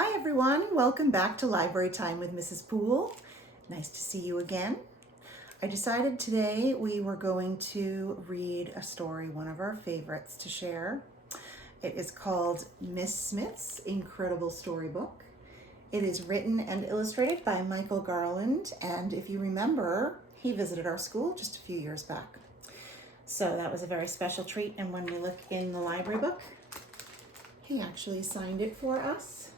Hi everyone, welcome back to Library Time with Mrs. Poole. Nice to see you again. I decided today we were going to read a story, one of our favorites to share. It is called Miss Smith's Incredible Storybook. It is written and illustrated by Michael Garland, and if you remember, he visited our school just a few years back. So that was a very special treat, and when we look in the library book, he actually signed it for us.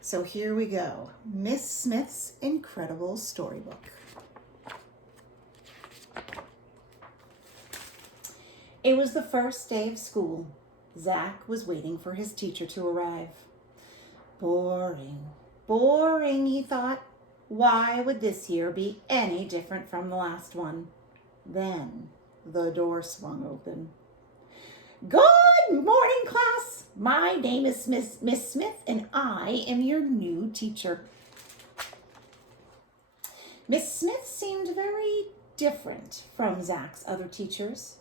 So here we go, Miss Smith's Incredible Storybook. It was the first day of school. Zach was waiting for his teacher to arrive. Boring, boring, he thought. Why would this year be any different from the last one? Then the door swung open. Good morning, class. My name is Miss Smith, and I am your new teacher. Miss Smith seemed very different from Zach's other teachers,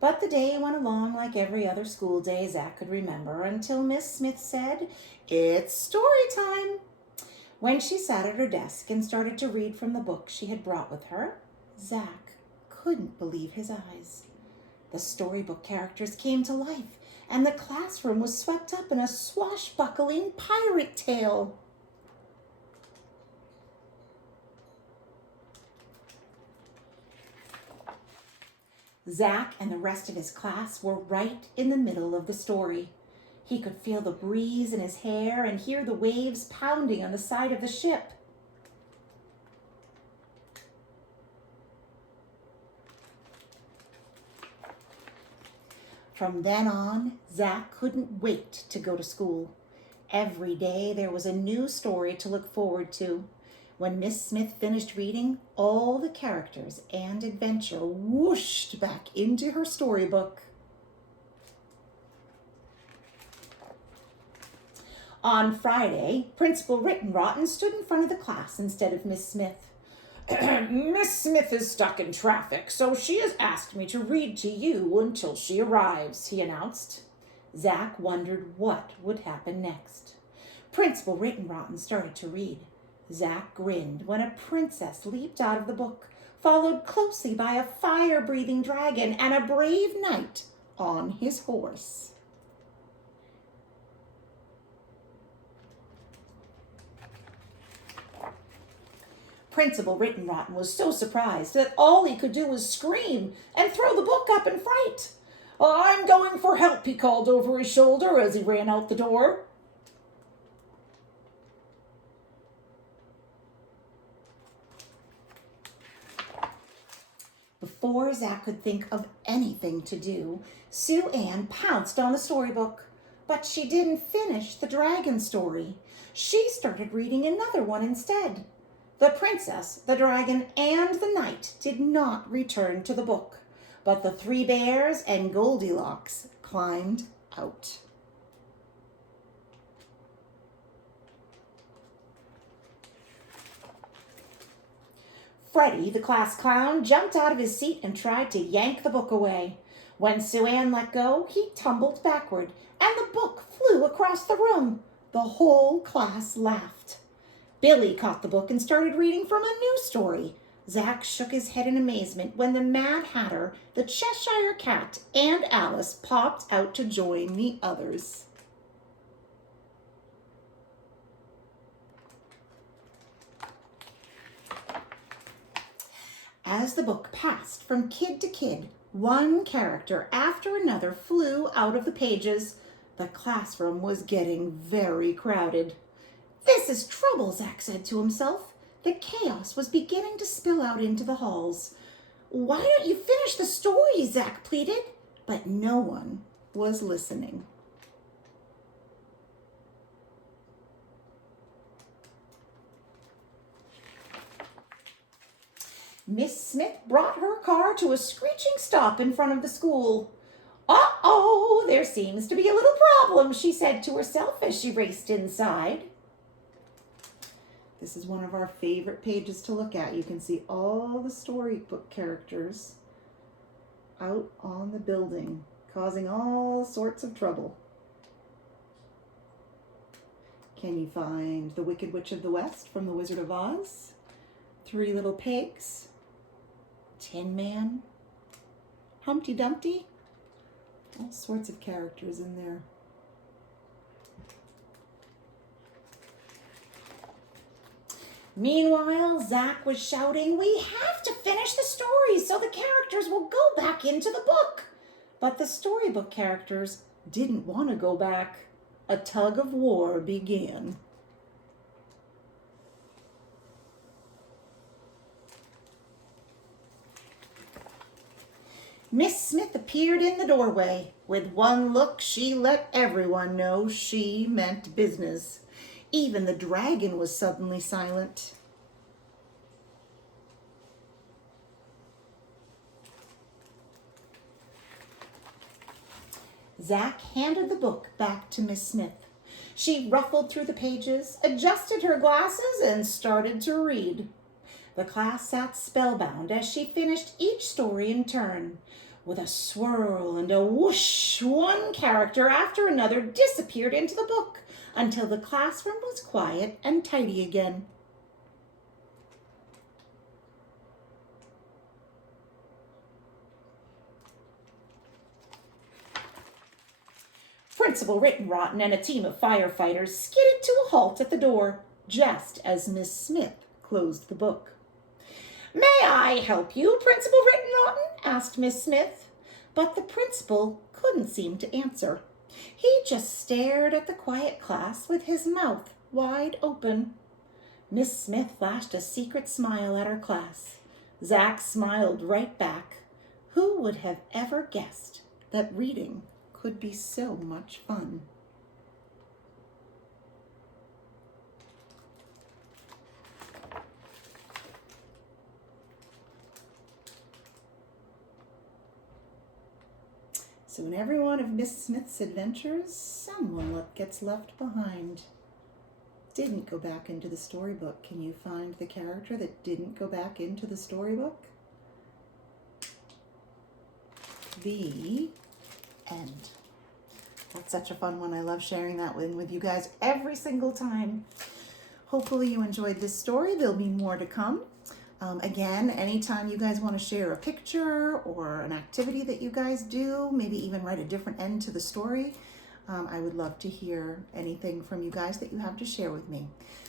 but the day went along like every other school day Zach could remember until Miss Smith said, "It's story time." When she sat at her desk and started to read from the book she had brought with her, Zach couldn't believe his eyes. The storybook characters came to life, and the classroom was swept up in a swashbuckling pirate tale. Zach and the rest of his class were right in the middle of the story. He could feel the breeze in his hair and hear the waves pounding on the side of the ship. From then on, Zach couldn't wait to go to school. Every day there was a new story to look forward to. When Miss Smith finished reading, all the characters and adventure whooshed back into her storybook. On Friday, Principal Rittenrotten stood in front of the class instead of Miss Smith. Miss Smith is stuck in traffic, so she has asked me to read to you until she arrives, he announced. Zach wondered what would happen next. Principal Rittenrotten started to read. Zach grinned when a princess leaped out of the book, followed closely by a fire-breathing dragon and a brave knight on his horse. Principal Rittenrotten was so surprised that all he could do was scream and throw the book up in fright. I'm going for help, he called over his shoulder as he ran out the door. Before Zach could think of anything to do, Sue Ann pounced on the storybook. But she didn't finish the dragon story. She started reading another one instead. The princess, the dragon, and the knight did not return to the book, but the three bears and Goldilocks climbed out. Freddie, the class clown, jumped out of his seat and tried to yank the book away. When Sue Ann let go, he tumbled backward, and the book flew across the room. The whole class laughed. Billy caught the book and started reading from a new story. Zach shook his head in amazement when the Mad Hatter, the Cheshire Cat, and Alice popped out to join the others. As the book passed from kid to kid, one character after another flew out of the pages. The classroom was getting very crowded. This is trouble, Zach said to himself. The chaos was beginning to spill out into the halls. Why don't you finish the story, Zach pleaded, but no one was listening. Miss Smith brought her car to a screeching stop in front of the school. Uh-oh, there seems to be a little problem, she said to herself as she raced inside. This is one of our favorite pages to look at. You can see all the storybook characters out on the building causing all sorts of trouble. Can you find The Wicked Witch of the West from The Wizard of Oz? Three Little Pigs? Tin Man? Humpty Dumpty? All sorts of characters in there. Meanwhile, Zach was shouting, "We have to finish the story so the characters will go back into the book." But the storybook characters didn't want to go back. A tug of war began. Miss Smith appeared in the doorway. With one look, she let everyone know she meant business. Even the dragon was suddenly silent. Zach handed the book back to Miss Smith. She ruffled through the pages, adjusted her glasses, and started to read. The class sat spellbound as she finished each story in turn. With a swirl and a whoosh, one character after another disappeared into the book until the classroom was quiet and tidy again. Principal Rittenrotten and a team of firefighters skidded to a halt at the door, just as Miss Smith closed the book. "May I help you, Principal Rittenrotten?" asked Miss Smith. But the principal couldn't seem to answer. He just stared at the quiet class with his mouth wide open. Miss Smith flashed a secret smile at her class. Zach smiled right back. Who would have ever guessed that reading could be so much fun? So in every one of Miss Smith's adventures, someone gets left behind. Didn't go back into the storybook. Can you find the character that didn't go back into the storybook? The end. That's such a fun one. I love sharing that one with you guys every single time. Hopefully you enjoyed this story. There'll be more to come. Again, anytime you guys want to share a picture or an activity that you guys do, maybe even write a different end to the story, I would love to hear anything from you guys that you have to share with me.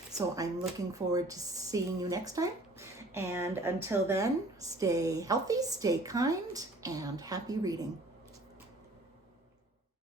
So I'm looking forward to seeing you next time. And until then, stay healthy, stay kind, and happy reading.